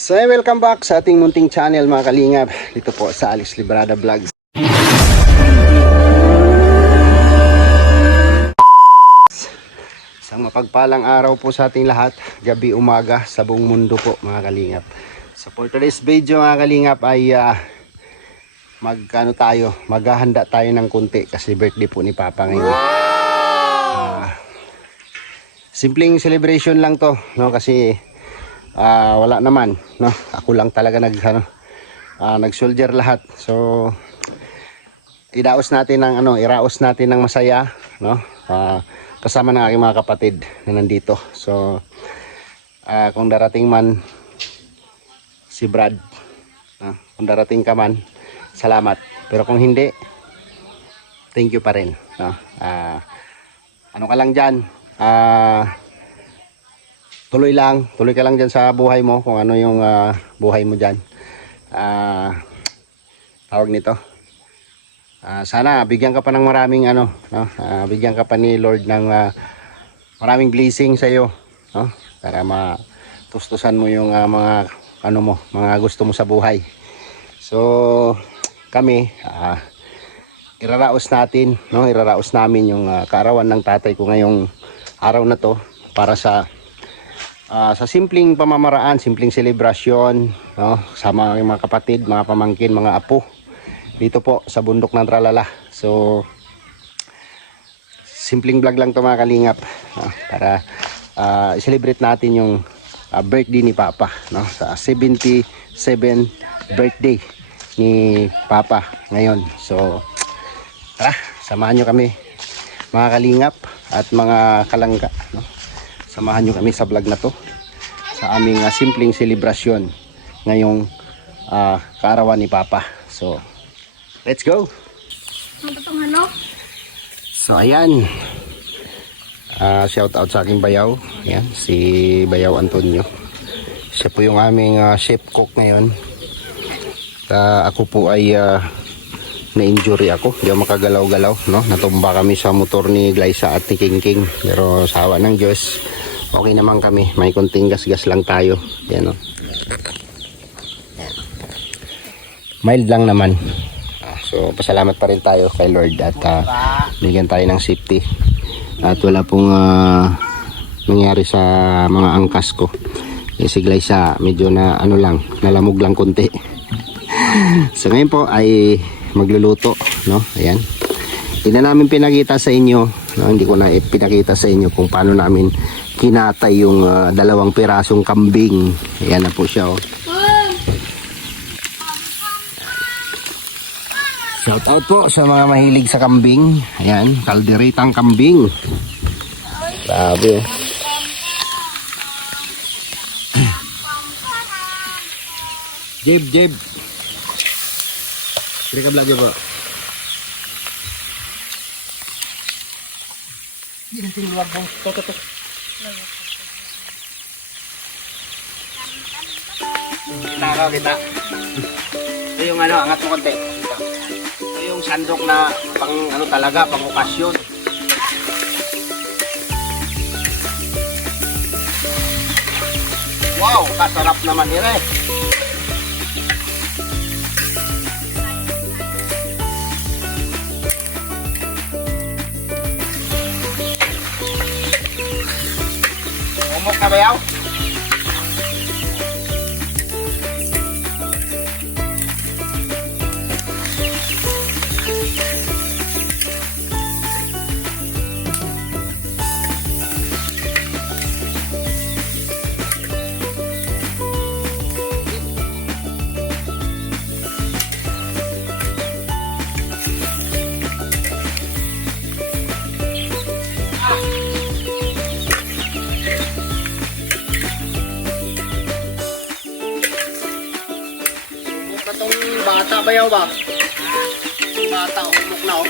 So welcome back sa ating munting channel mga kalingap. Dito po sa Alex Librada Vlogs. Isang mapagpalang araw po sa ating lahat. Gabi, umaga sa buong mundo po mga kalingap. So for today's video mga kalingap ay maghahanda tayo ng kunti kasi birthday po ni Papa ngayon. Simpleng celebration lang to, no, kasi wala naman, no, ako lang talaga nag-soldier lahat. So iraos natin ng masaya, no, kasama ng aking mga kapatid na nandito. So kung darating man si Brad, kung darating ka man, salamat. Pero kung hindi, thank you pa rin, no. Ano ka lang dyan, tuloy ka lang dyan sa buhay mo, kung ano yung buhay mo dyan. Tawag nito, sana bigyan ka pa ng maraming bigyan ka pa ni Lord ng maraming blessing sa iyo, no? Para matustusan mo yung mga gusto mo sa buhay. So kami, iraraos namin yung kaarawan ng tatay ko ngayong araw na to, para sa simpleng pamamaraan, simpleng selebrasyon, no, sa mga kapatid, mga pamangkin, mga apo dito po sa bundok ng Tralala. So simpleng vlog lang to mga kalingap, no, para i-celebrate natin yung birthday ni Papa, no, sa 77th birthday ni Papa ngayon. So tara, samahan nyo kami mga kalingap at mga kalangga, no? Samahan nyo kami sa vlog na to, sa aming simpleng selebrasyon ngayong kaarawan ni Papa. So let's go. So ayan, shout out sa aking bayaw. Ayan, si Bayaw Antonio. Siya po yung aming chef cook ngayon. Ako po ay na-injury ako, hindi ako makagalaw-galaw, no? Natumba kami sa motor ni Glyza at ni King King, pero sa awa ng Diyos okay naman kami, may konting gas-gas lang tayo. Yan, no? Yan. Mild lang naman. So pasalamat pa rin tayo kay Lord at bigyan tayo ng safety at wala pong nangyari sa mga angkas ko. Si Glyza medyo nalamog lang konti. So ngayon po ay magluluto, no? Ayan, hindi na namin pinakita sa inyo, no? Hindi ko na pinakita sa inyo kung paano namin kinatay yung 2 pirasong kambing. Ayan na po siya, oh. Shout out po sa mga mahilig sa kambing. Ayan, kalderetang kambing. Grabe, oh. Jeb Beri ka vlog po. Hindi natin luwag mo. Toto. Kita. Ito yung angat mo konti. Ito yung sandok na pang okasyon. Wow, kasarap naman ire. Umok na bayaw? Bata bayaw ba? Bata, umok na, oh.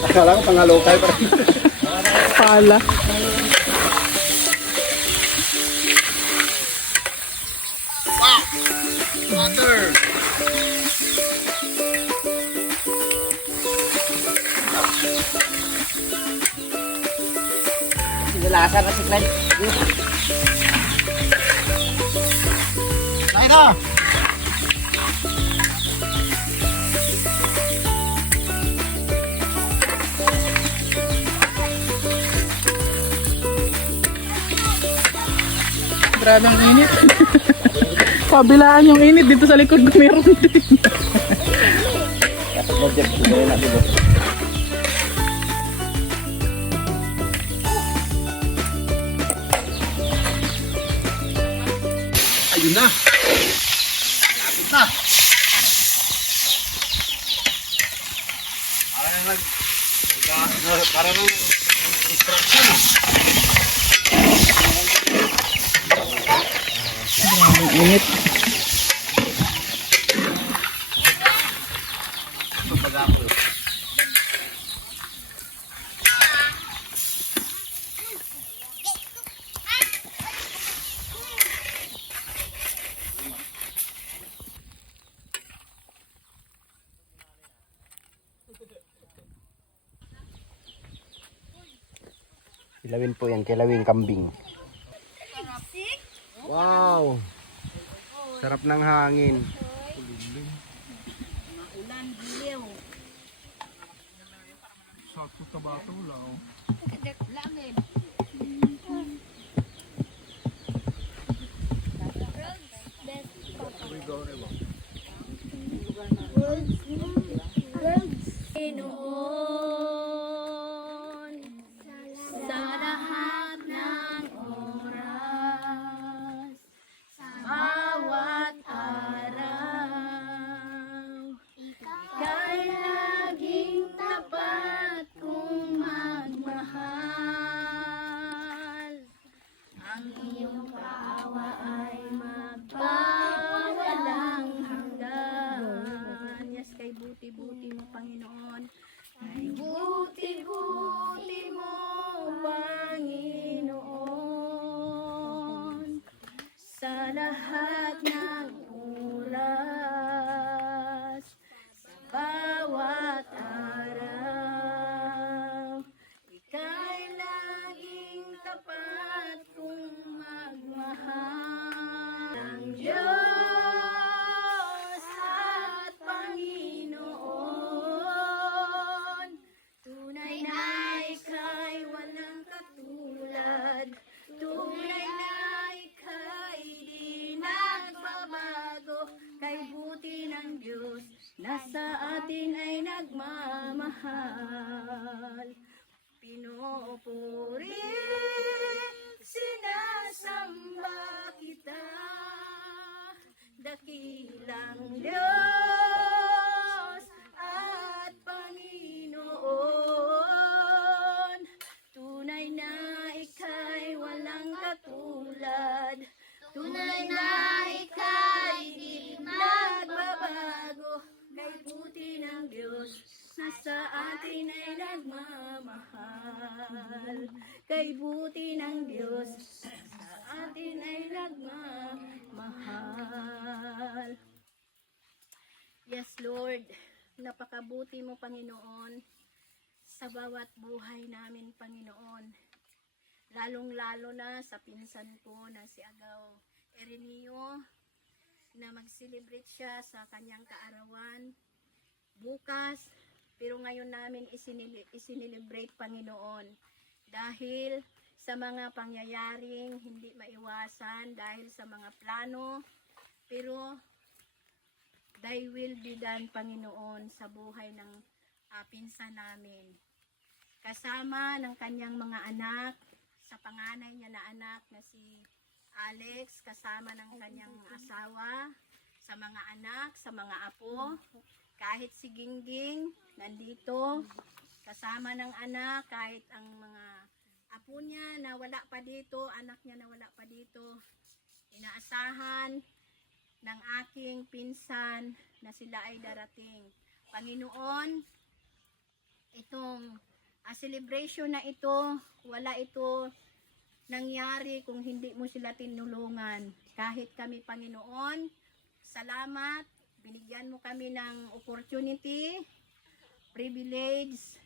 Akala ko pangalokay pa. Pala. Water. Sinulasan na si Clyde. Lain na. Grabe ang init. Kabilaan yung init dito sa likod ko meron din. Kapag budget, siguro na dito. Ayun na. Lapit na. Para nang instruction ah. Grabe ang init. Kilawin po yan, kilawin kambing. Wow! Sarap ng hangin. Sakto tabato lang. Pinoon sa lahat ng oras, sa bawat araw, ika'y laging tapat kong magmahal. Ang iyong paawa ay magpawalang hanggan. Yes, kay buti-buti mo, Panginoon. Kay buti-buti mo, Panginoon, sa lahat ng oras, sa bawat araw, ika'y laging tapat kong magmahal. Ang Diyos at Panginoon, tunay na ika'y walang katulad. Tunay na ika'y di nagbabago. Kay buti ng Diyos na sa atin ay nagmamahal. Pinupuri, sinasamba kita, dakilang Diyos at Panginoon. Tunay na ika'y walang katulad. Tunay na ika'y di nagbabago. Kay buti ng Diyos na sa atin ay nagmamahal. Kay buti ng Diyos na sa atin ay nagmamahal. Yes, Lord, napakabuti mo, Panginoon, sa bawat buhay namin, Panginoon. Lalong-lalo na sa pinsan ko na si Agaw Erineo, na mag-celebrate siya sa kanyang kaarawan bukas. Pero ngayon namin isinelebrate, Panginoon, dahil sa mga pangyayaring hindi maiwasan, dahil sa mga plano, pero thy will be done, Panginoon, sa buhay ng pinsan namin. Kasama ng kanyang mga anak, sa panganay niya na anak na si Alex, kasama ng kanyang asawa, sa mga anak, sa mga apo, kahit si Gingging nandito, kasama ng anak, kahit ang mga apo niya na wala pa dito, anak niya na wala pa dito, inaasahan ng aking pinsan na sila ay darating. Panginoon, itong celebration na ito, wala ito nangyari kung hindi mo sila tinulungan. Kahit kami, Panginoon, salamat, binigyan mo kami ng opportunity, privilege,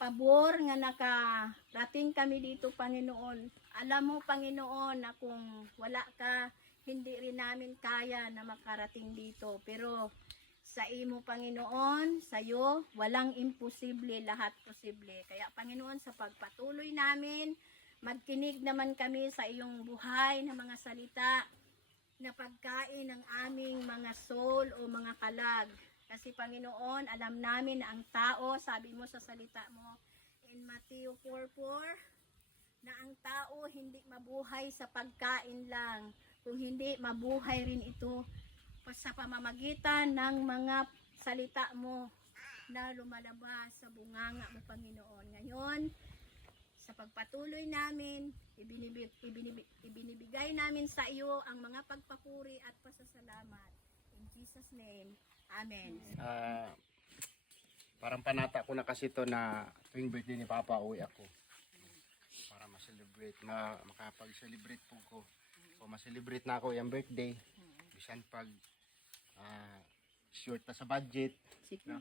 pabor nga nakarating kami dito, Panginoon. Alam mo, Panginoon, na kung wala ka, hindi rin namin kaya na makarating dito. Pero sa imo, Panginoon, sa iyo, walang imposible, lahat posible. Kaya, Panginoon, sa pagpatuloy namin, magkinig naman kami sa iyong buhay na mga salita na pagkain ng aming mga soul o mga kalag. Kasi Panginoon, alam namin na ang tao, sabi mo sa salita mo in Matthew 4:4, na ang tao hindi mabuhay sa pagkain lang, kung hindi mabuhay rin ito sa pamamagitan ng mga salita mo na lumalabas sa bunganga mo, Panginoon. Ngayon, sa pagpatuloy namin, ibinibigay namin sa iyo ang mga pagpapuri at pasasalamat. In Jesus' name, Amen. Parang panata ko na kasi to na tuwing birthday ni Papa, uwi ako. Para ma-celebrate, makapag-celebrate po ko. So, ma-celebrate na ako yung birthday. Bisan pag short na sa budget. No?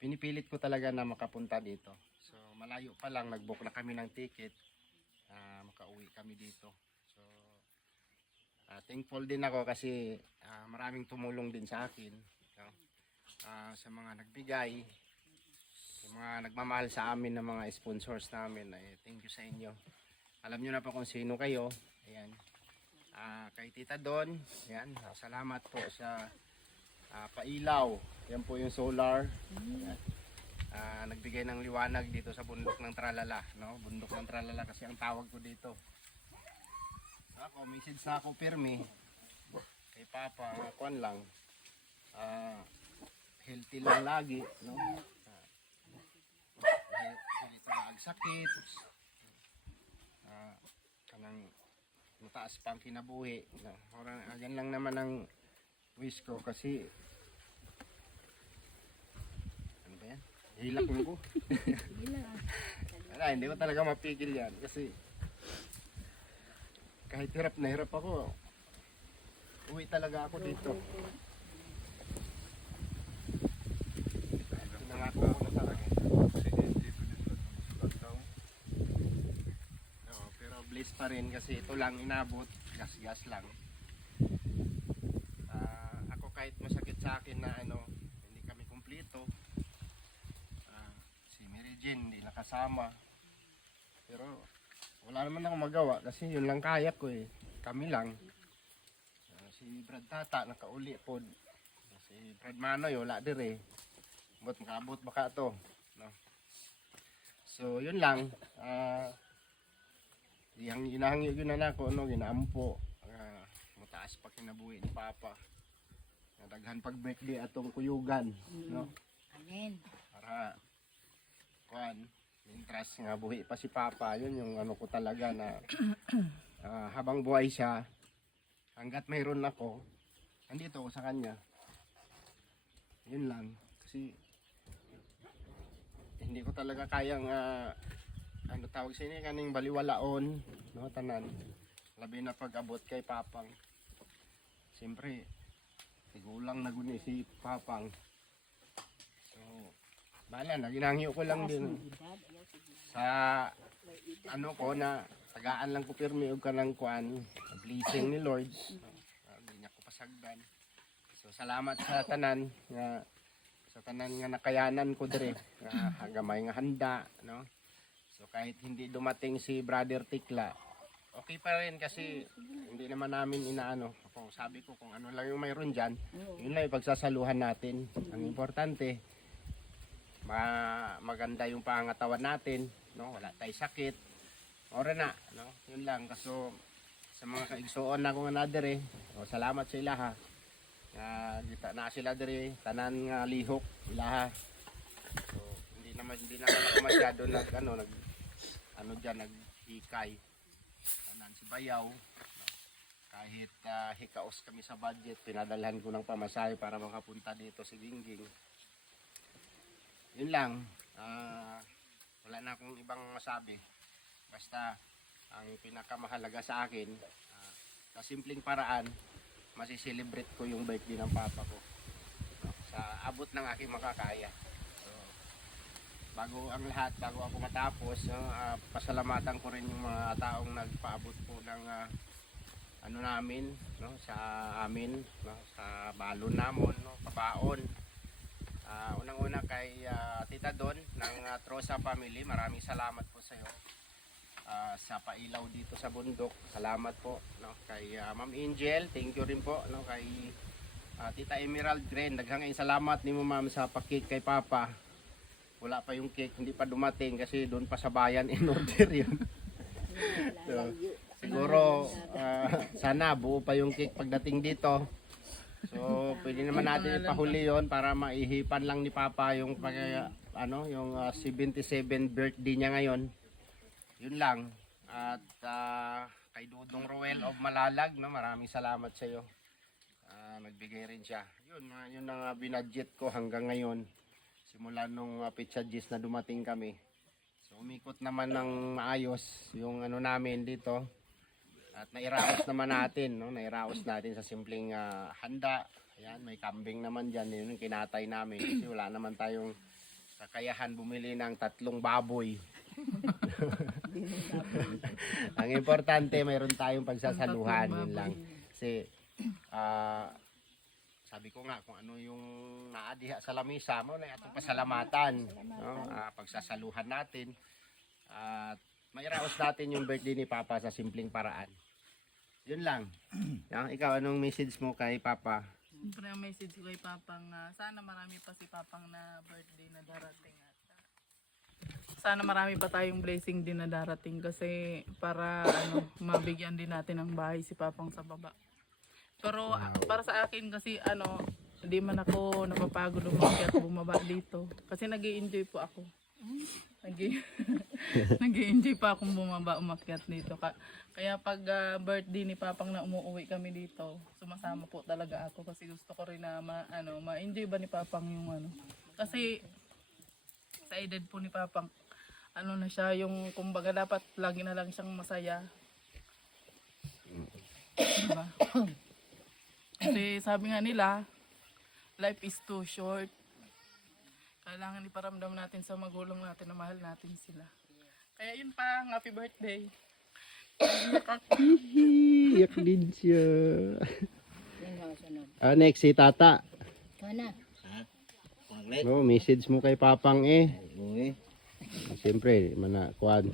Pinipilit ko talaga na makapunta dito. So, malayo pa lang, nag-book na kami ng ticket. Makauwi kami dito. So, thankful din ako kasi maraming tumulong din sa akin. No? Sa mga nagbigay, yung mga nagmamahal sa amin ng mga sponsors namin, thank you sa inyo. Alam nyo na po kung sino kayo. Ayan. Kay Tita Don, ayan, salamat po sa pailaw. Yan po yung solar. Ayan. Nagbigay ng liwanag dito sa bundok ng Tralala, no? Bundok ng Tralala kasi ang tawag ko dito. Ako, message na ako pirmi kay Papa, kuan lang. Healthy lang lagi, no? Hindi talaga sakit. Kanang mataas pa ang kinabuhi. No? Yan lang naman ang wish ko kasi ano ba yan? Hilak mo ko. Hindi ko talaga mapigil yan kasi kahit hirap na hirap ako, uwi talaga ako dito. Nangako ko na talaga. Pero blessed pa rin kasi ito lang inabot, gas-gas lang. Ako kahit masakit sa akin na hindi kami kumpleto. Si Mary Jane hindi nakasama. Pero wala naman akong magawa kasi yun lang kaya ko eh. Kami lang. Si Brad Tata nakauli po. Si Brad Manoy wala dire. Makaabot baka to. No? So yun lang. Yang ginahangyo yun na ako, ginaampo. Mataas pa kinabuhi ni Papa. Nadaghan pag birthday atong kuyugan. No? Amen. Para kuan. Interest nga buhi pa si Papa, yun yung ano ko talaga na habang buhay siya, hanggat mayroon ako, andito ako sa kanya. Yun lang. Kasi hindi ko talaga kayang tawag sa inyo, kaning baliwalaon, no, tanan. Labi na pag-abot kay Papang. Siyempre, tigulang na guni si Papang. So, bala na, ginangyo ko lang din sa ano ko na tagaan lang ko pirmi og kanang kuan, blessing ni Lord. Hindi niya ko pasagdan. So salamat sa tanan nga nakayanan ko dire nga gamay nga handa, no. So kahit hindi dumating si Brother Tikla, okay pa rin kasi hindi naman namin inaano. Kung sabi ko kung ano lang yung mayroon diyan, yun lang ipagsasaluhan natin. Ang importante maganda yung pangatawan natin, no? Wala tayong sakit. Ora na, no? Yun lang. Kaso sa mga kaigsuon na ko nga nadire, salamat sa ilaha. Kita na sila dire, tanan nga lihok ilaha. So hindi naman ako masyado nag-hikay. Tanan si Bayaw, no? Kahit hikaos kami sa budget, pinadalhan ko ng pamasahe para makapunta dito si Gingging. Yun lang. Wala na akong ibang masabi. Basta ang pinakamahalaga sa akin, sa simpleng paraan, masiselebrate ko yung birthday ng papa ko. Sa abot ng aking makakaya. So, bago ang lahat, bago ako matapos, pasalamatan ko rin yung mga taong nagpaabot po ng ano namin, no, sa amin, no, sa balon namon, no, pabaon. Unang-una kay Tita Don ng Trosa Family, maraming salamat po sa iyo. Sa pailaw dito sa bundok, salamat po, no, kay Ma'am Angel, thank you rin po, no, kay Tita Emerald Gren, daghang salamat nimo ma'am sa pakik kay Papa. Wala pa yung cake, hindi pa dumating kasi doon pa sa bayan in order yun. So, siguro sana buo pa yung cake pagdating dito. So pwede naman natin ipahuli yon para maihipan lang ni Papa yung yung 77 birthday niya ngayon. Yun lang. At kay Dudong Roel of Malalag, no, maraming salamat sa iyo. Nagbigay rin siya. Yun ang binadget ko hanggang ngayon. Simula nung Pizza Gis na dumating kami. So umikot naman ng maayos yung ano namin dito. At nairaos naman natin, no? Nairaos natin sa simpleng handa. Ayan, may kambing naman dyan. Yun yung kinatay namin. Kasi wala naman tayong kakayahan bumili ng 3 baboy. Ang importante, mayroon tayong pagsasaluhan. Yun lang. Kasi, sabi ko nga, kung ano yung naadiha sa lamisa mo, na itong pasalamatan. No? Pagsasaluhan natin. At mairaos natin yung birthday ni Papa sa simpleng paraan. Yun lang. Ikaw, anong message mo kay Papa? Siyempre ang message ko kay Papang sana marami pa si Papang na birthday na darating at sana marami pa tayong blessing din na darating kasi para mabigyan din natin ng bahay si Papang sa baba. Pero para sa akin kasi hindi man ako napapagod umakyat bumaba dito kasi nag-i-enjoy po ako. Nag-i-enjoy pa akong bumaba umakyat dito. Kaya pag birthday ni Papang na umuwi kami dito, sumasama po talaga ako kasi gusto ko rin na ma-enjoy ba ni Papang yung Kasi sa edad po ni Papang, na siya yung kumbaga dapat lagi na lang siyang masaya. Diba? Kasi sabi nga nila, life is too short. Kailangan iparamdam natin sa magulang natin na mahal natin sila. Kaya yun pa, happy birthday. Iyak din siya. Next si Tata. Oh, message mo kay Papang Siyempre, kuan.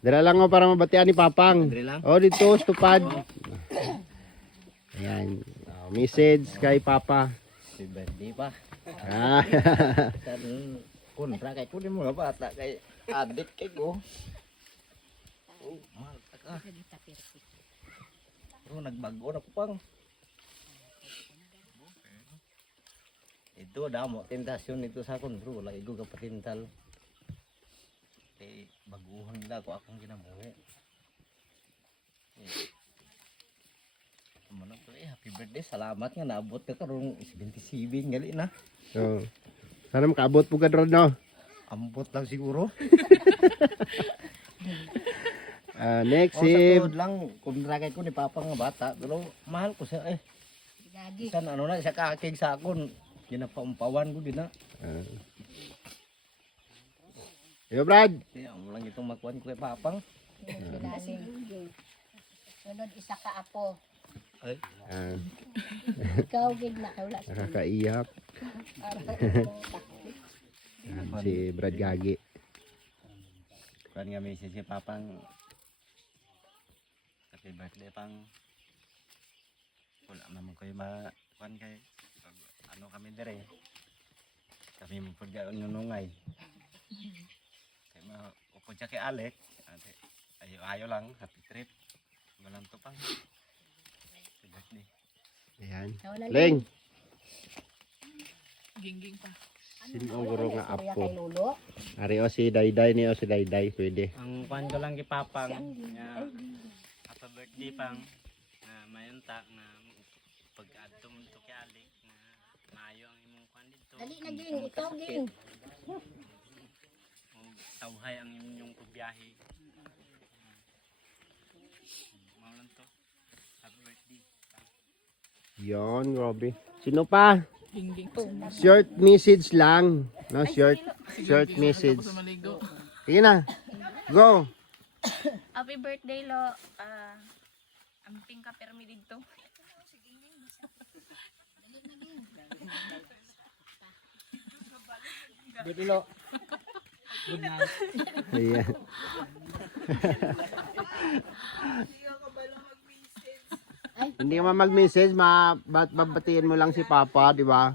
Dala lang mo para mabatian ni Papang. Oh, dito, stupad. Ayan. Message kay Papa. Si birthday pa. Kontra kay kunin mo nga bata kay adik kay ko. Mahal ka. Pero nagbago na ko pang. Ito damo tentasyon ito sa akon bro, lagi ko kapatintal. Baguhan nila ko akong ginabuhi. Happy birthday, salamat nga naabot ka karong 77 gali na. So, sana makaabot po ka doon, no? Ambot lang siguro. Next Sa tuod lang, kumdragay ko ni Papa nga bata, pero mahal ko siya Isan na siya kakig sa akon, ginapaumpawan ko din na. Yo, Brad. Kaya mo lang itong makuhan ko kay Papang. Sunod isa ka apo. Ay. Ikaw gid na wala sa Nakakaiyak. Si Brad Gagi. Kuhan nga message si Papang. Happy birthday pang. Wala naman kayo kuhan kay kami dire. Kami mo pud gaon nunungay. Kay upod siya kay Alec. Ayo lang, happy trip. Walang to pang. Happy birthday. Ayan. Leng. Gingging pa. Sino ang guro nga Kay apo? Lolo. Ari o si Dayday ni o si Dayday pwede. Ang kuhan ko lang kay Papang. Happy birthday pang. mayon ta nga pag adto mo to kay alik na maayo ang imong kuan dito. Dali na ging, ikaw ging. O tawhay ang inyong pagbiyahe. Mao lang to. Happy birthday. Yon, grabe. Sino pa? Ding-ding. Short message lang. No, short message. Tapos maligo. Sige na. Go. Happy birthday, Lo. Amping ka permi dito. Ayan. Hindi ka mag-message, babatiin mo lang si Papa, di ba?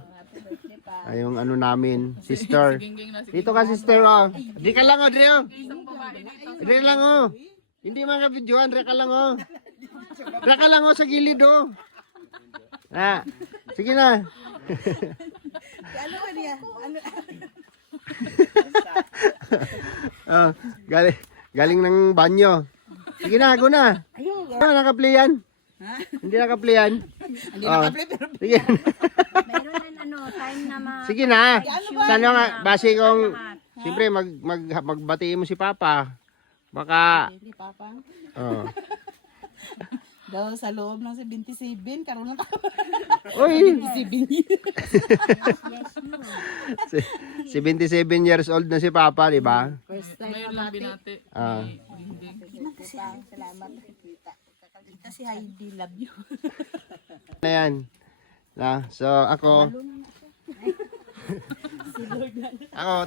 Ay, yung ano namin, sister. Ging-ging na si Dito ka, sister, oh. Di ka lang, oh, Dre, oh. isang babae dito. Dre lang, oh. Hindi mga videoan, Dre ka lang, oh. Dre ka lang, oh, sa gilid, oh. Ah, sige na. Oh, galing ng banyo. Sige na, go na. Naka-play yan? Hindi naka-play yan? Hindi naka-play pero... Sige. Meron na time na Sige na. Sana nga, base kong... Siyempre, magbati mo si Papa. Baka... Ni Papa. Oh. Daw sa loob ng 77, karon na Uy! 77 77 years old na si Papa, di ba? First time Ngayon lang binati. Ah. Ding-ding. Salamat. Kita si Heidi, love you. Na yan. Na, so ako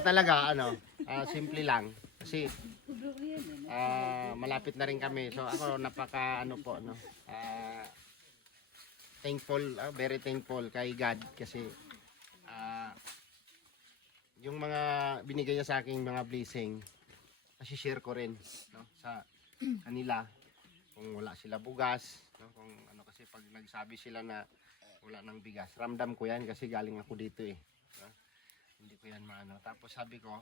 talaga simple lang kasi malapit na rin kami. So ako napaka thankful, very thankful kay God kasi yung mga binigay niya sa akin mga blessing kasi share ko rin, no, sa kanila. Kung wala sila bugas, no? Kung ano, kasi pag nagsabi sila na wala nang bigas, ramdam ko yan kasi galing ako dito eh. No? Hindi ko yan maano. Tapos sabi ko,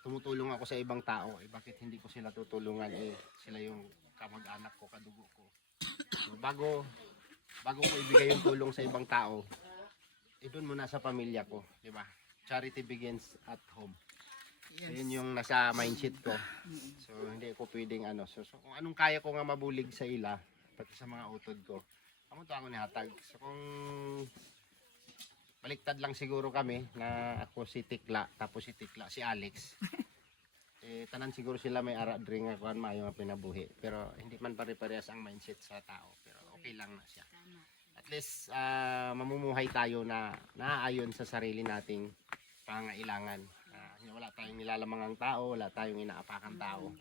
tumutulong ako sa ibang tao, eh bakit hindi ko sila tutulungan, eh sila yung kamag-anak ko, kadugo ko. So, bago ko ibigay yung tulong sa ibang tao, eh doon muna sa pamilya ko, di ba? Charity begins at home. So, yun yung nasa mindset ko. So hindi ko pwedeng so kung anong kaya ko nga mabulig sa ila, pati sa mga utod ko, amo to ako nihatag. So kung baliktad lang siguro kami na ako si Tikla, tapos si Tikla si Alex. Tanan siguro sila may ara drink nga kuan maayo nga pinabuhi. Pero hindi man pare-parehas ang mindset sa tao, pero okay lang na siya. At least mamumuhay tayo na naaayon sa sarili nating pangailangan. Wala tayong nilalamangang tao, wala tayong inaapakan tao.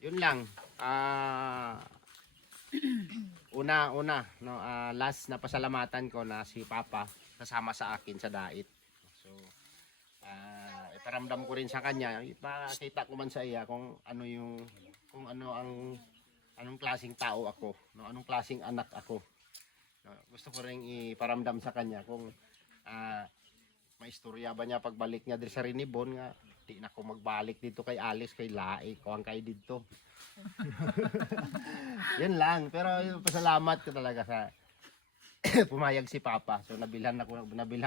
Yun lang. Last na pasalamatan ko na si Papa kasama sa akin sa dait. So, iparamdam ko rin sa kanya, ipakita ko man sa iya kung anong klaseng tao ako, no, anong klaseng anak ako. No, gusto ko rin iparamdam sa kanya kung maistorya ba niya pagbalik niya dito sa Rinibon nga di na ako magbalik dito kay Alice, kay Lae, kuwang kay dito. Yan lang, pero pasalamat ko talaga sa pumayag si Papa. So nabilhan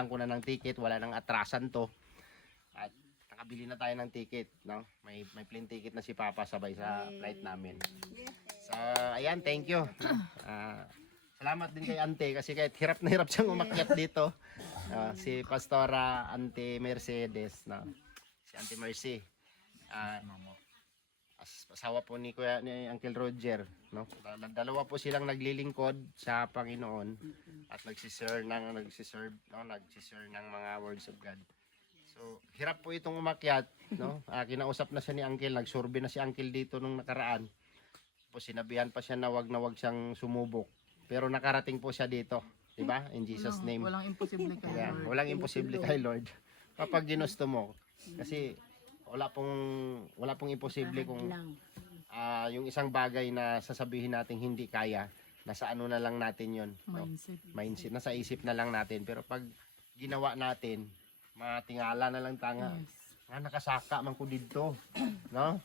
ko na ng ticket, wala nang atrasan to. At nakabili na tayo ng ticket, no? May plane ticket na si Papa sabay sa flight namin. So ayan, thank you. Salamat din kay Ante kasi kahit hirap na hirap siyang umakyat dito. Si Pastora Ante Mercedes, no? Si Ante Mercy. Asawa po ni Uncle Roger, no? Dalawa po silang naglilingkod sa Panginoon at nagsiserve ng mga words of God. So, hirap po itong umakyat, no? Kinausap na siya ni Uncle, nagsurvey na si Uncle dito nung nakaraan. Tapos sinabihan pa siya na wag siyang sumubok. Pero nakarating po siya dito, di ba? In Jesus name. Walang imposible kay Yeah, Lord. walang imposible kay Lord. Kapag ginusto mo, kasi wala pong imposible kung yung isang bagay na sasabihin natin hindi kaya, nasa ano na lang natin yon, no? Mindset, nasa isip na lang natin. Pero pag ginawa natin, matingala na lang tanga. Nakasaka man ko dito, no?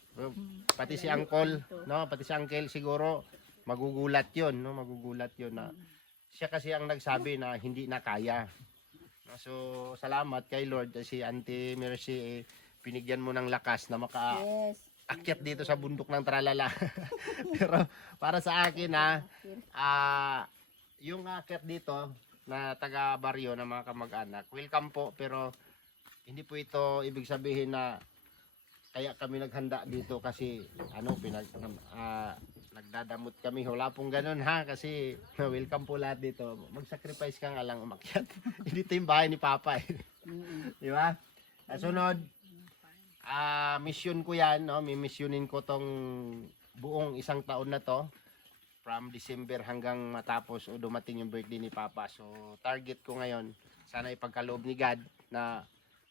Pati si Uncle, no? Pati si Uncle siguro magugulat yun, no? Magugulat yun na siya kasi ang nagsabi na hindi na kaya. No? So, salamat kay Lord si Auntie Mercy pinigyan mo ng lakas na Yes. akyat dito sa bundok ng Tralala. Pero para sa akin yung akyat dito na taga baryo na mga kamag-anak, welcome po, pero hindi po ito ibig sabihin na kaya kami naghanda dito kasi nagdadamot kami. Wala pong ganun ha, kasi welcome po lahat dito. Mag-sacrifice ka nga lang umakyat. Dito yung bahay ni Papa eh. Di ba? Sunod, mission ko yan, no? Missionin ko tong buong isang taon na to from December hanggang matapos o dumating yung birthday ni Papa. So target ko ngayon, sana ipagkaloob ni God na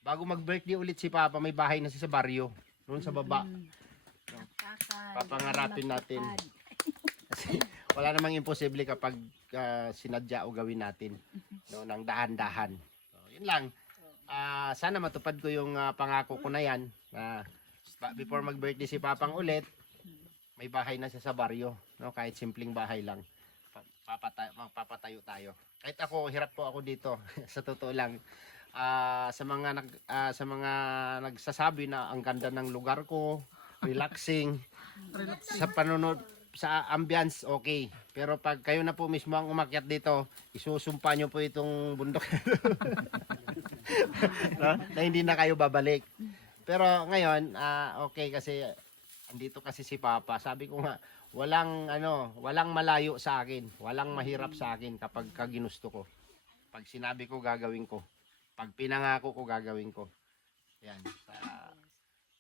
bago mag-birthday ulit si Papa, may bahay na siya sa baryo, noon sa baba. Papangarapin natin. Kasi wala namang imposible kapag sinadya o gawin natin, no, ng dahan-dahan. So, yun lang. Sana matupad ko yung pangako ko na yan. Before mag-birthday si Papang ulit, may bahay na siya sa baryo, no? Kahit simpleng bahay lang. Magpapatayo tayo. Kahit ako, hirap po ako dito. Sa totoo lang. Sa mga nagsasabi na ang ganda ng lugar ko, relaxing, sa panunod, sa ambience, okay. Pero pag kayo na po mismo ang umakyat dito, isusumpa nyo po itong bundok. No? Na hindi na kayo babalik. Pero ngayon, okay kasi andito kasi si Papa. Sabi ko nga, walang malayo sa akin, walang mahirap sa akin kapag ginusto ko. Pag sinabi ko, gagawin ko. Pag pinangako ko, gagawin ko. Yan.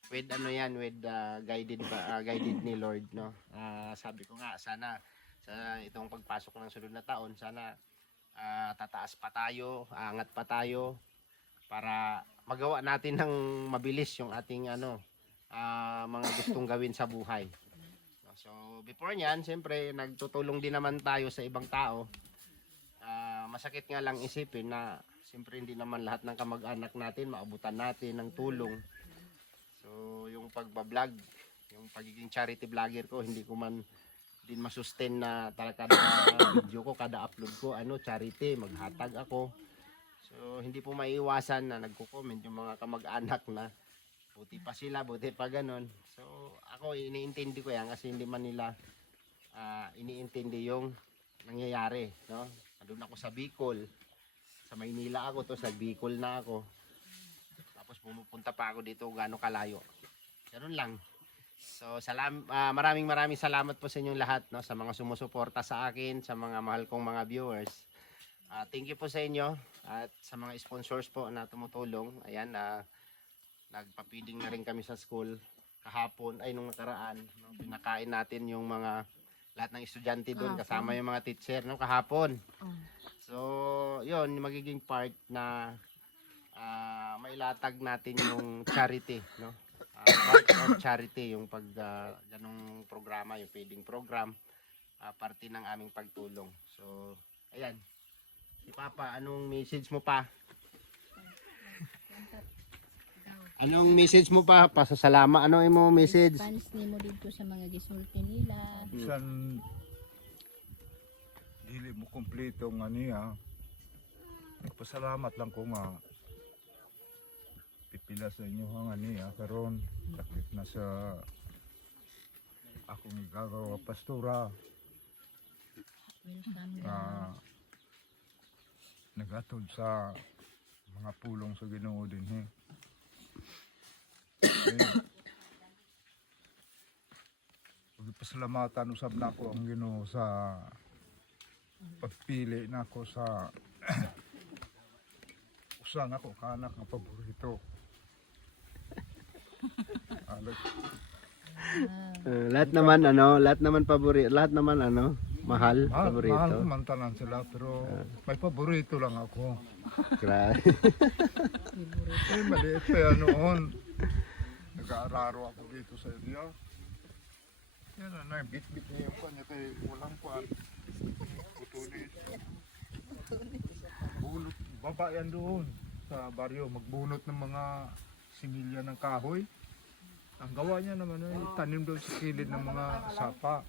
With guided ni Lord, no. Sabi ko nga, sana sa itong pagpasok ng sunod na taon, sana tataas pa tayo, angat pa tayo para magawa natin ng mabilis yung ating mga gustong gawin sa buhay. So before niyan, siyempre nagtutulong din naman tayo sa ibang tao. Masakit nga lang isipin na siyempre hindi naman lahat ng kamag-anak natin maabutan natin ng tulong. So yung pagbablog, yung pagiging charity vlogger ko, hindi ko man din masustain na talaga kada video ko, kada upload ko, charity, maghatag ako. So hindi po maiiwasan na nagko-comment yung mga kamag-anak na buti pa sila, buti pa ganon. So ako iniintindi ko yan kasi hindi man nila iniintindi yung nangyayari, no? Andun ako sa Bicol, sa Maynila ako to, sa Bicol na ako. Tapos pumupunta pa ako dito gaano kalayo. Ganun lang. So maraming salamat po sa inyong lahat, no, sa mga sumusuporta sa akin, sa mga mahal kong mga viewers. Thank you po sa inyo at sa mga sponsors po na tumutulong. Ayan, nagpa-feeding na rin kami sa school kahapon, nung nakaraan, no, pinakain natin yung mga lahat ng estudyante doon kasama yung mga teacher, no, kahapon. So, yun, magiging part na mailatag natin yung charity, no? Part of charity, yung ganong programa, yung feeding program, parte ng aming pagtulong. So, ayan. Si Papa, anong message mo pa? Anong message mo pa? Pasasalamat, ano yung message? Panis ni mo dito sa mga gisulti nila. Bisan dili mo kumpleto nga niya, nagpasalamat lang ko nga pipila sa inyo nga niya karon sakit na sa akong gagawa pastora nagatod sa mga pulong sa Ginoo din pasalamatan usab nako ang Ginoo sa pagpili nako sa usang ako kanak nga paborito. Lahat naman paborito, lahat naman mahal, paborito. Mahal man tanan sila pero may paborito lang ako. Grabe. Maliit pa noon. Nag-aararo ako dito sa area. Yan na, bit-bit niya yung kanya kay walang kuwan. Putulis. Bunot, baba yan doon sa baryo. Magbunot ng mga similya ng kahoy. Ang gawa niya naman ay tanim doon sa kilid ng mga sapa.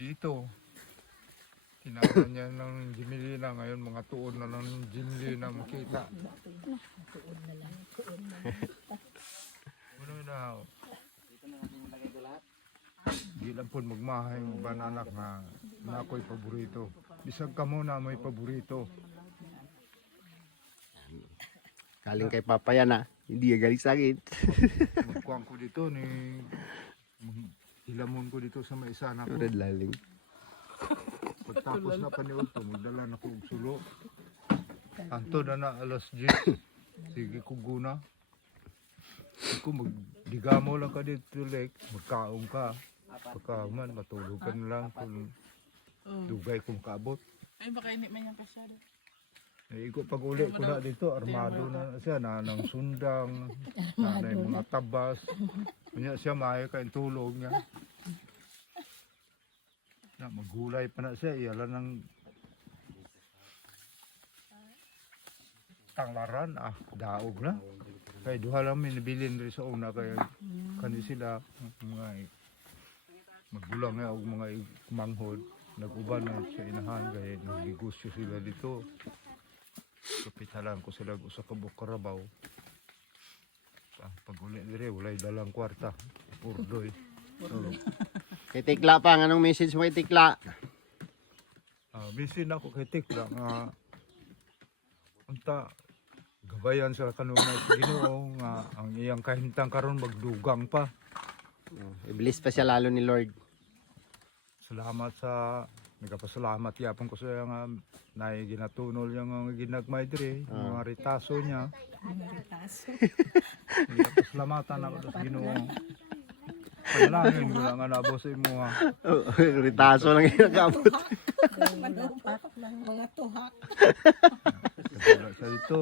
dito. Tinawag niya ng Jimilina. Ngayon mga tuon na ng Jimilina makita. Ano na? Di lang po magmahay ng bananak na ako'y paborito. Bisag ka muna may paborito. Galing kay Papa yan ha. Hindi galing sa akin. Magkuhan ko dito ni hilamon ko dito sa may isa na ko. Red laling. Pagtapos na paniod to, magdala na ko og sulo. Anto na alas 10. Sige ko guna. Kung magdigamo lang ka dito, Lek, magkaong ka. Pagkaman, matulog ka na lang kung dugay kung kaabot. Ay, baka hindi man yung kasyado. Iko pag uli ko na dito, armado na siya, na ng sundang, na yung mga tabas. Kanya siya, maayo ka yung tulog niya. Na, maggulay pa na siya, iyala ng tanglaran, daog na. Kaya duha lang minibilin rin sa una, kaya kani sila, mga maggulang nga og mga manghod, nag-uban na sa inahan, kaya nagligusyo sila dito. Kapitalan ko sila sa Kabuk Karabaw. Pag uli dire, walay dalang kwarta, purdoy. Kay Tikla pa, anong message mo kay Tikla? Bisin ako kay Tikla nga unta gabayan sa kanunay sa Ginoo nga ang iyang kahintang karon magdugang pa. I-bless pa siya lalo ni Lord. Salamat sa nagapasalamat yapon ko sa nga nay ginatunol yang nga ginagmay dire, yung mga ritaso niya. Nagapasalamat ako sa Ginoo. Panalangin ko lang nga nabo sa imo ha. Ritaso lang yung nag-abot. Mga tuhak. Wala sa ito,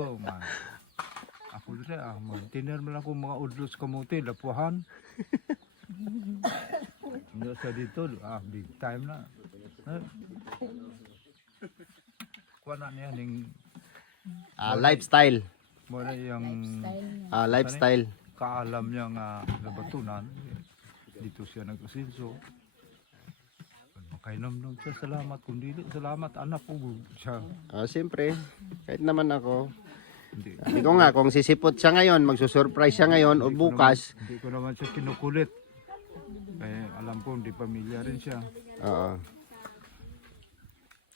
ako rin, tiner mo lang kung mga udlos kamuti, lapuhan. Hindi sa dito, big time na. Kuha na niya, Lifestyle. muna yung Lifestyle. kaalam niya nga nabatunan. Dito siya nag-asinso. Makainom nung siya, salamat. Kung dili, salamat, anak ko siya. Siyempre, kahit naman ako. Hindi. Hindi ko nga, kung sisipot siya ngayon, magsusurprise siya ngayon o bukas. Hindi ko naman siya kinukulit. Eh, alam ko, hindi pamilya rin siya. Oo.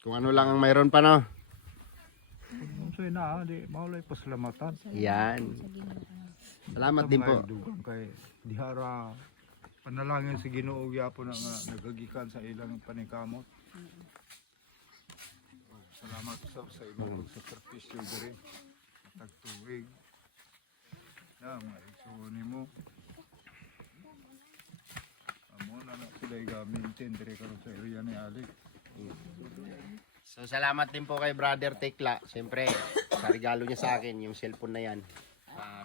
Kung ano lang ang mayroon pa, no? So na, di maulay pasalamatan. Yan. Salamat din po. Dugang kay dihara panalangin sa Ginoo gyapon na nga nagagikan sa ilang paningkamot. Salamat sa imong sakripisyo diri. Tagtuig. Na maigsuon nimo. Amo na sila i-maintain diri karon sa area ni Alik. So salamat din po kay Brother Tekla. Siyempre, sa regalo niya sa akin, yung cellphone na yan.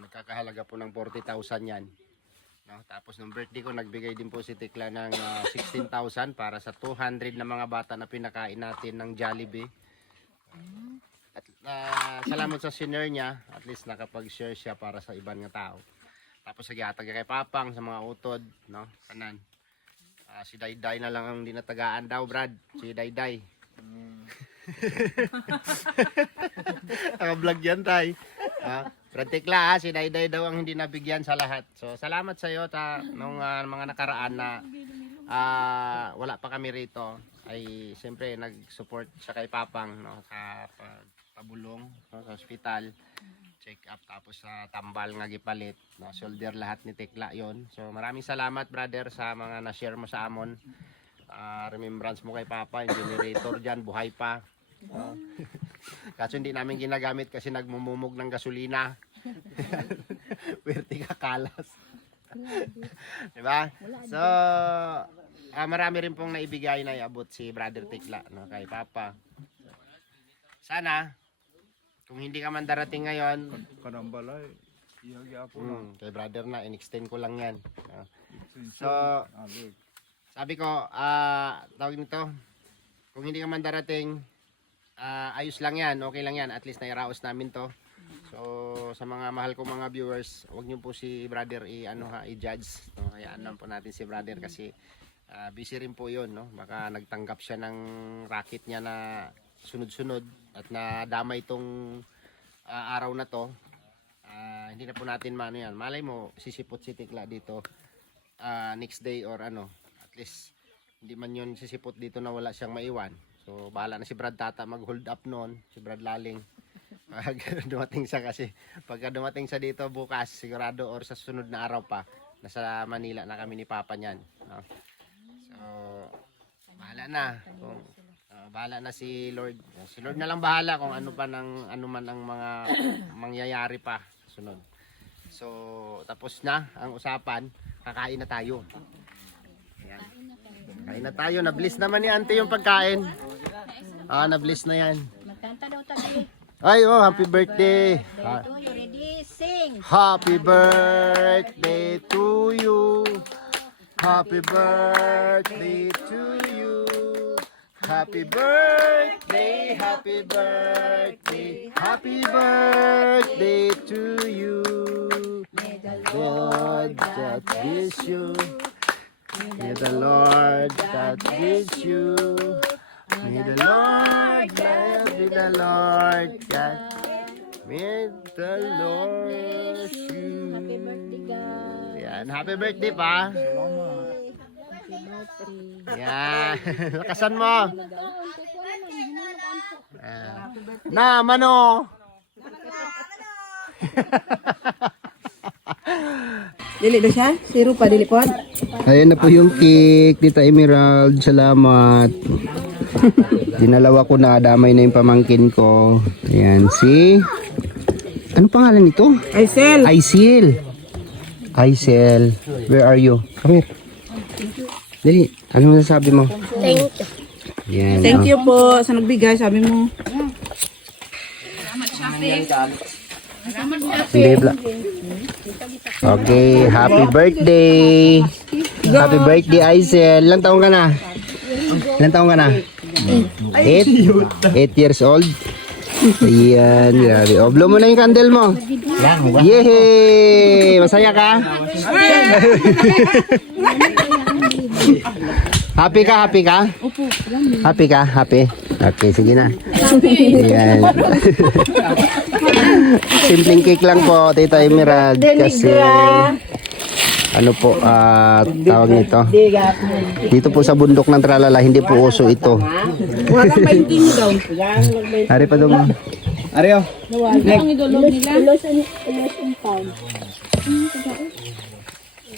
Nagkakahalaga po ng 40,000 yan. No? Tapos nung birthday ko, nagbigay din po si Tekla ng 16,000 para sa 200 na mga bata na pinakain natin ng Jollibee. At salamat sa senior niya, at least nakapag-share siya para sa ibang nga tao. Tapos nagihatag kay Papang sa mga utod, no? Kanan. Si Dayday na lang ang dinatagaan daw, Brad. Si Dayday. Naka-vlog yan, tay. Brad Tekla, si Dayday daw ang hindi nabigyan sa lahat. So, salamat sa iyo nung mga nakaraan na wala pa kami rito. Ay, siyempre, nag-support siya kay Papang, no? Sa pabulong, no? Sa hospital. Check up, tapos sa tambal nga gipalit, no? Shoulder lahat ni Tekla yon. So, maraming salamat, brother, sa mga na-share mo sa amon. Remembrance mo kay Papa, yung generator dyan, buhay pa. Kaso hindi namin ginagamit kasi nagmumumog ng gasolina. Pwerte ka kalas. Diba? So, marami rin pong naibigay na iabot si Brother Tekla, no, kay Papa. Sana, kung hindi ka man darating ngayon, Kanambalay, iyagi ako na. kay Brother na, in-extend ko lang yan. So, Alik. sabi ko, tawag nito, kung hindi ka man darating, ayos lang yan, okay lang yan, at least nairaos namin to. So, sa mga mahal kong mga viewers, huwag niyo po si Brother i-judge. No? Hayaan lang po natin si Brother kasi busy rin po yun, no? Baka nagtanggap siya ng racket niya na sunod-sunod at nadama itong araw na to. Hindi na po natin maano yan. Malay mo, sisipot si Tikla dito next day or ano. At least, hindi man yun sisipot dito na wala siyang maiwan. So, bahala na si Brad Tata mag-hold up noon. Si Brad Laling. Pag dumating siya kasi. Pagka dumating siya dito bukas, sigurado or sa sunod na araw pa, nasa Manila na kami ni Papa niyan. No? So, bahala na. Kung, bahala na si Lord. Si Lord na lang bahala kung ano man ang mga mangyayari pa sunod. So, tapos na ang usapan, kakain na tayo. Ayan. Kain na tayo, na-bless naman ni Ante yung pagkain. Na-bless na yan. Magkanta daw tayo. Ay, happy birthday. To you, ready? Sing! Happy birthday to you. Happy birthday to you. Happy birthday, happy birthday, happy birthday to you. May the Lord that bless you. May the Lord that bless you. May the Lord bless you. May the Lord that may the Lord bless you. Happy birthday, guys. Yan, happy birthday pa. Yan. Lakasan mo. Na, mano. Dili na siya? Siro pa, dili po. Ayan na po yung cake, Tita Emerald. Salamat. Dinalawa ko na, damay na yung pamangkin ko. Ayan, si... Ano pangalan nito? Aisel. Aisel. Aisel. Where are you? Come here. Dali, ano masasabi mo? Thank you. Yan. Thank you po sa nagbigay, sabi mo. Hindi, okay, happy birthday. Happy birthday, Aisel. Ilang taong ka na? Ilang taong ka na? 8 years old. Ayan, grabe. O, blow mo na yung candle mo. Yehey! Masaya ka? Happy ka? Happy ka? Happy ka? Happy? Okay, sige na. Ayan. Simpleng cake lang po, Tita Emerald. Kasi, ano po, tawag nito. Dito po sa bundok ng Tralala, hindi po uso ito. Walang maintindihan daw. Ari pa doon mo. Ari o.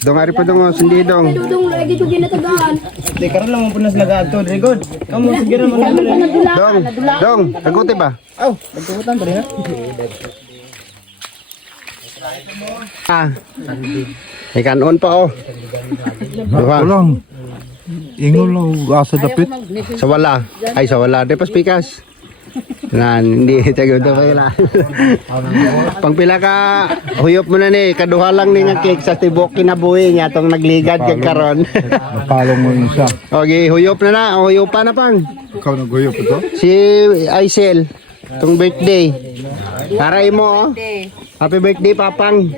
Dong, ari pa doon mo. Sundi dong. Di karon lang mo punas nag-ato, very good. Kamu sige mo lang. Dong, kaguti ba? Aw, nagtutan pa rin ha. May kanon pa oh. Duha. Walang. Ingon lang asa dapit. Sa wala. Ay, sa wala. Di pas pikas. Nan, hindi. Tagaw ito pa yun. Pangpila ka, huyop mo na ni. Kaduha lang ni nga cake sa tibok kinabuhi niya itong nagligad kag karon. Napalong mo isa. Okay, huyop na na. Huyop pa na pang. Ikaw naguyop ito? Si Aisel. Itong birthday. Taray mo oh. Happy birthday, Papang.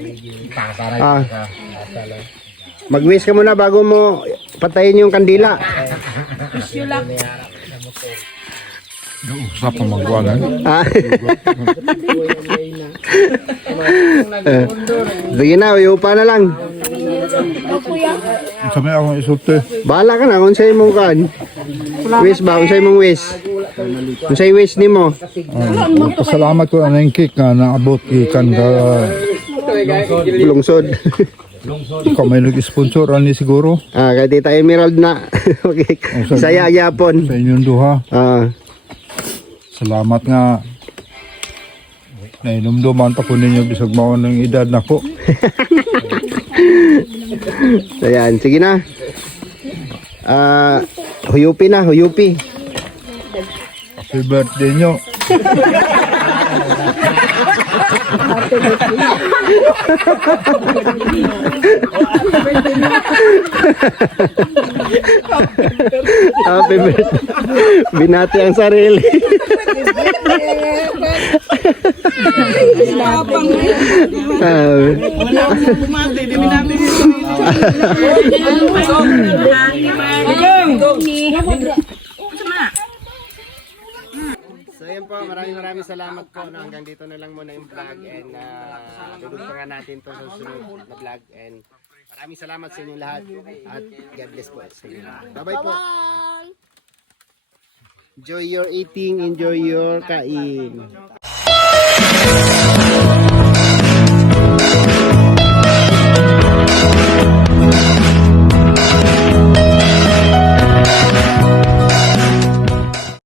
Mag-wish ka muna bago mo patayin yung kandila. Sa pamangguanan. Sige na, uyupa na lang. Kami akong isulti. Bahala ka na kung sa'yo mong kan. Wish ba? Kung sa'yo mong wish. Kung sa'yo wish ni mo. Pasalamat ko na yung cake nga naabot ikan ka. Lungsod. Ikaw may nag-sponsor ani siguro. Kay Tita Emerald na. Okay. Saya yapon. Sa inyong duha. Salamat nga. Nainumduman pa ko ninyo bisag maon ng edad na ko. Ayan, sige na. Huyupi na, huyupi. Happy birthday nyo. Happy birthday. Binati ang sarili. So yun po, maraming salamat po. No, hanggang dito na lang muna yung vlog and dudugtungan natin to sa susunod na vlog and maraming salamat sa inyong lahat at God bless po. Bye-bye po. Enjoy your eating, enjoy your kain.